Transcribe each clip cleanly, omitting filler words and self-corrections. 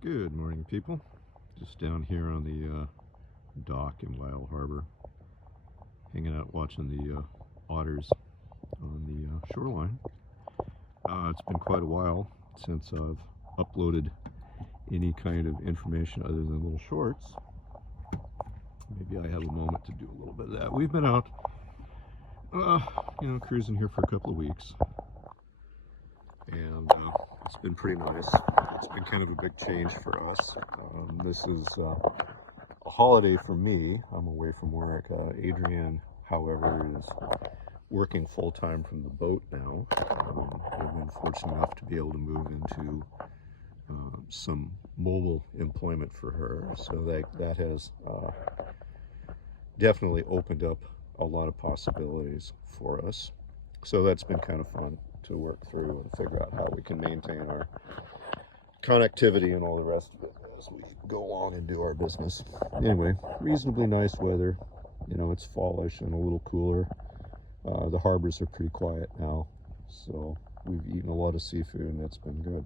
Good morning, people. Just down here on the dock in Lyle Harbor, hanging out watching the otters on the shoreline. It's been quite a while since I've uploaded any kind of information other than little shorts. Maybe I have a moment to do a little bit of that. We've been out, uh, cruising here for a couple of weeks, and it's been pretty nice. It's been kind of a big change for us. This is a holiday for me. I'm away from work. Adrienne, however, is working full time from the boat now. I've been fortunate enough to be able to move into some mobile employment for her, so that has definitely opened up a lot of possibilities for us. So that's been kind of fun to work through and figure out how we can maintain our connectivity and all the rest of it as we go along and do our business. Anyway, reasonably nice weather. It's fallish and a little cooler. The harbors are pretty quiet now, so we've eaten a lot of seafood and it's been good.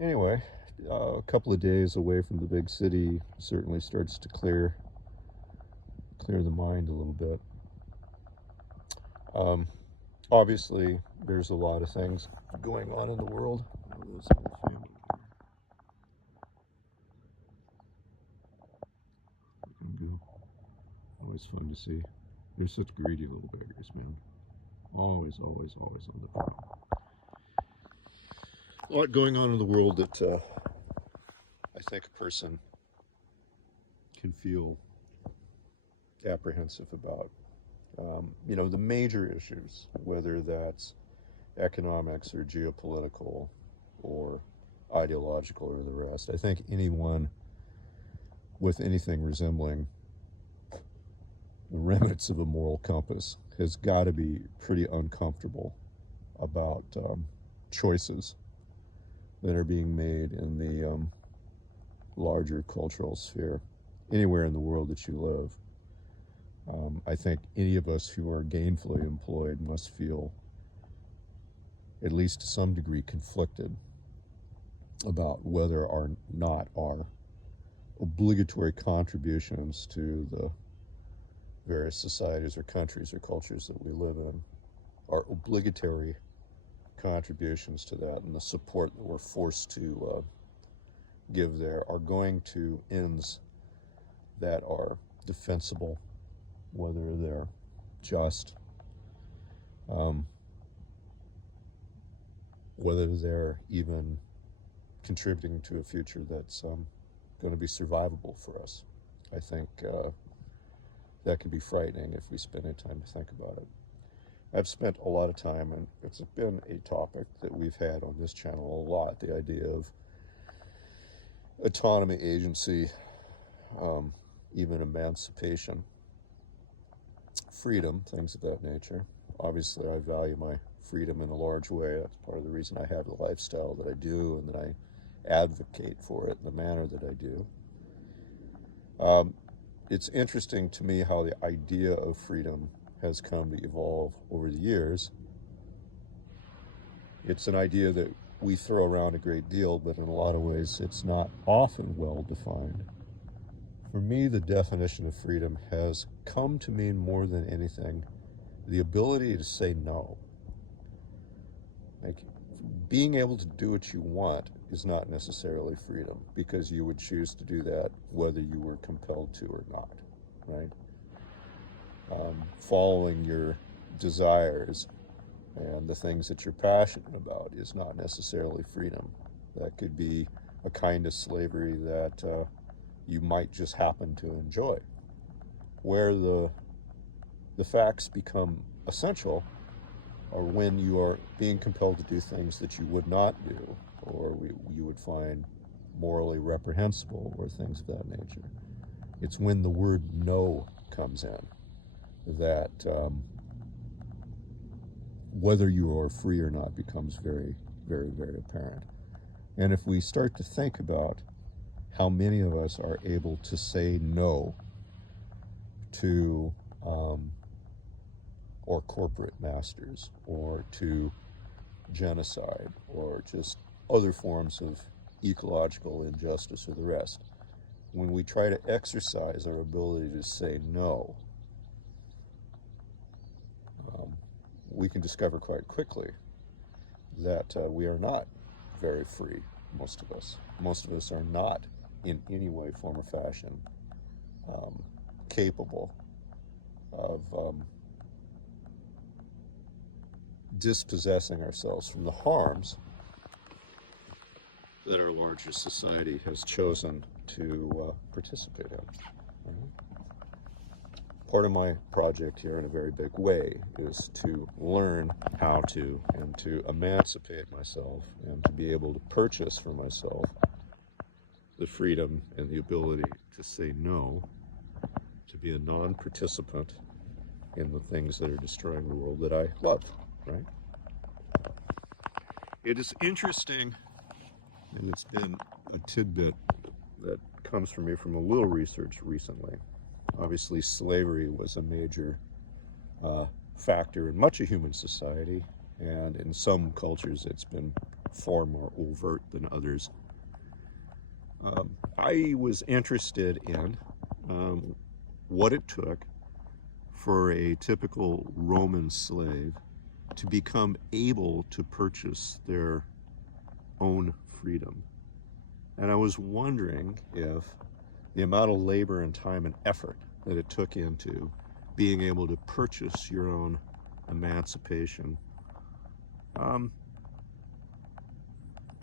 Anyway, a couple of days away from the big city certainly starts to clear the mind a little bit. Obviously, there's a lot of things going on in the world. Always fun to see. They're such greedy little beggars, man. Always, always, always on the prowl. A lot going on in the world that I think a person can feel apprehensive about. The major issues, whether that's economics or geopolitical or ideological or the rest. I think anyone with anything resembling the remnants of a moral compass has got to be pretty uncomfortable about choices that are being made in the larger cultural sphere anywhere in the world that you live. I think any of us who are gainfully employed must feel, at least to some degree, conflicted about whether or not our obligatory contributions to the various societies or countries or cultures that we live in, our obligatory contributions to that and the support that we're forced to give there are going to ends that are defensible, whether they're just, whether they're even contributing to a future that's going to be survivable for us. I think that can be frightening if we spend any time to think about it. I've spent a lot of time, and it's been a topic that we've had on this channel a lot, the idea of autonomy, agency, even emancipation, freedom, things of that nature. Obviously, I value my freedom in a large way. That's part of the reason I have the lifestyle that I do and that I advocate for it in the manner that I do. It's interesting to me how the idea of freedom has come to evolve over the years. It's an idea that we throw around a great deal, but in a lot of ways it's not often well defined. For me, the definition of freedom has come to mean more than anything the ability to say no. Like, being able to do what you want is not necessarily freedom, because you would choose to do that whether you were compelled to or not, right? Following your desires and the things that you're passionate about is not necessarily freedom. That could be a kind of slavery that you might just happen to enjoy. Where the facts become essential are when you are being compelled to do things that you would not do, or you would find morally reprehensible, or things of that nature. It's when the word no comes in that whether you are free or not becomes very, very, very apparent. And if we start to think about how many of us are able to say no to or corporate masters, or to genocide, or just other forms of ecological injustice or the rest. When we try to exercise our ability to say no, we can discover quite quickly that we are not very free, most of us. Most of us are not in any way, form, or fashion capable of dispossessing ourselves from the harms that our larger society has chosen to participate in. Right? Part of my project here in a very big way is to learn how to and to emancipate myself and to be able to purchase for myself the freedom and the ability to say no, to be a non-participant in the things that are destroying the world that I love, right? It is interesting, and it's been a tidbit that comes from me from a little research recently. Obviously, slavery was a major factor in much of human society, and in some cultures it's been far more overt than others. I was interested in what it took for a typical Roman slave to become able to purchase their own freedom. And I was wondering if the amount of labor and time and effort that it took into being able to purchase your own emancipation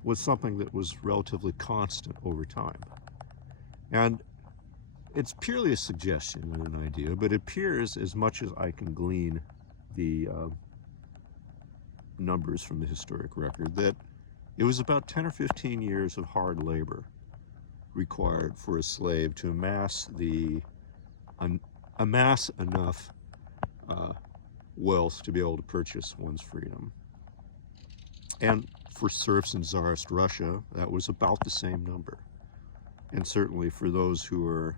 was something that was relatively constant over time. And it's purely a suggestion and an idea, but it appears, as much as I can glean the numbers from the historic record, that it was about 10 or 15 years of hard labor required for a slave to amass enough wealth to be able to purchase one's freedom. And for serfs in Tsarist Russia, that was about the same number. And certainly for those who were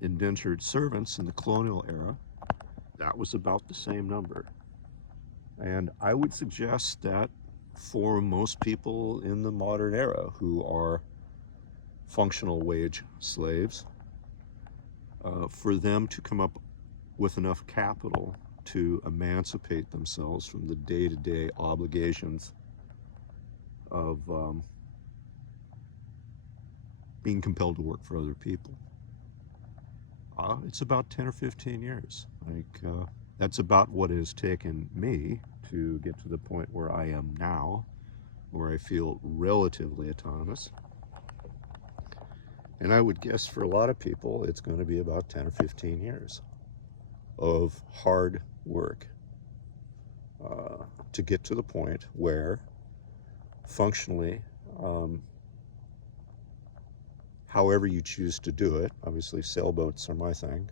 indentured servants in the colonial era, that was about the same number. And I would suggest that for most people in the modern era who are functional wage slaves, for them to come up with enough capital to emancipate themselves from the day-to-day obligations of being compelled to work for other people. It's about 10 or 15 years. That's about what it has taken me to get to the point where I am now, where I feel relatively autonomous. And I would guess for a lot of people, it's going to be about 10 or 15 years of hard work to get to the point where functionally, however you choose to do it, obviously sailboats are my thing,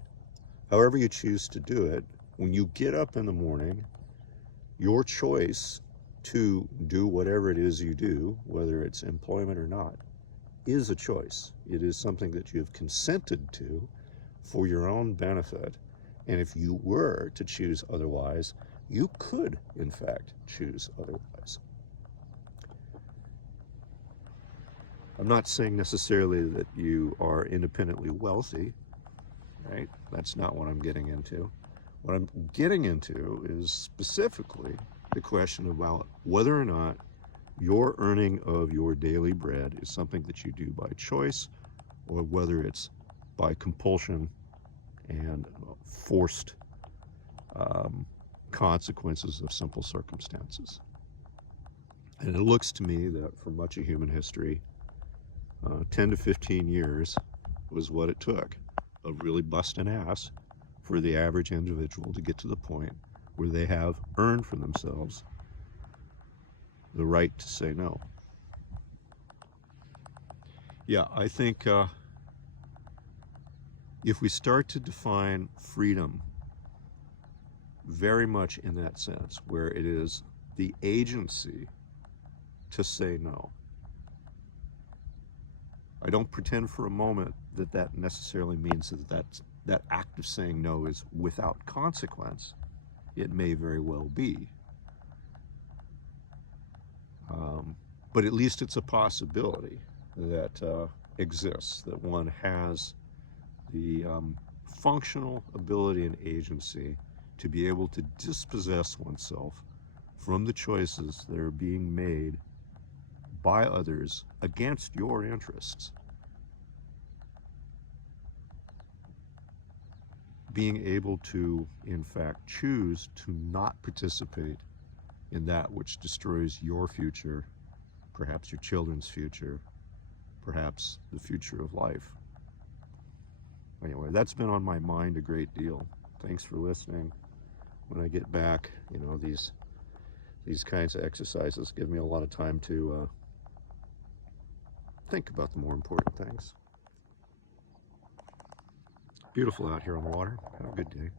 however you choose to do it, when you get up in the morning, your choice to do whatever it is you do, whether it's employment or not, is a choice. It is something that you have consented to for your own benefit. And if you were to choose otherwise, you could, in fact, choose otherwise. I'm not saying necessarily that you are independently wealthy, right? That's not what I'm getting into. What I'm getting into is specifically the question about whether or not your earning of your daily bread is something that you do by choice, or whether it's by compulsion and forced consequences of simple circumstances. And it looks to me that for much of human history, 10 to 15 years was what it took of really busting ass for the average individual to get to the point where they have earned for themselves the right to say no. Yeah, I think if we start to define freedom very much in that sense, where it is the agency to say no, I don't pretend for a moment that that necessarily means that act of saying no is without consequence. It may very well be. but at least it's a possibility that exists, that one has the functional ability and agency to be able to dispossess oneself from the choices that are being made by others against your interests. Being able to, in fact, choose to not participate in that which destroys your future, perhaps your children's future, perhaps the future of life. Anyway, that's been on my mind a great deal. Thanks for listening. When I get back, you know, these kinds of exercises give me a lot of time to think about the more important things. Beautiful out here on the water. Have a good day.